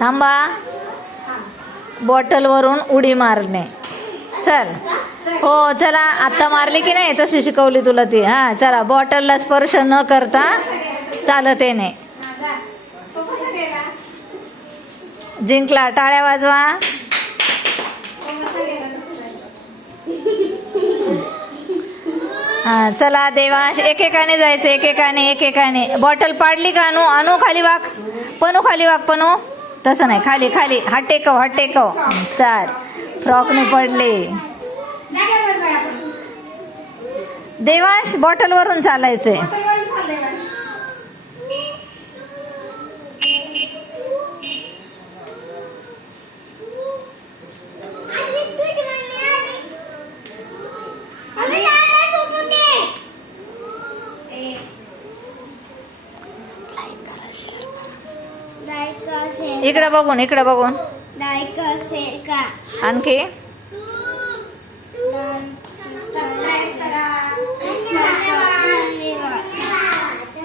थांबा. बॉटलवरून उडी मारणे. चल. हो चला आत्ता मारली की नाही? तशी शिकवली तुला ती. हां चला बॉटलला स्पर्श न करता चालत येणे. जिंकला. टाळ्या वाजवा. हां चला देवांश. एकेकाने जायचं एकेकाने एकेकाने. बॉटल पाडली का अनु? अनु खाली वाक. पणू खाली वाक पणू तसं नाही. खाली खाली. हा टेकव हा टेकव. चाल. फ्रॉकने पडले. देवांश बॉटलवरून चालायचंय. इकडं बघून इकडं बघून. आणखी?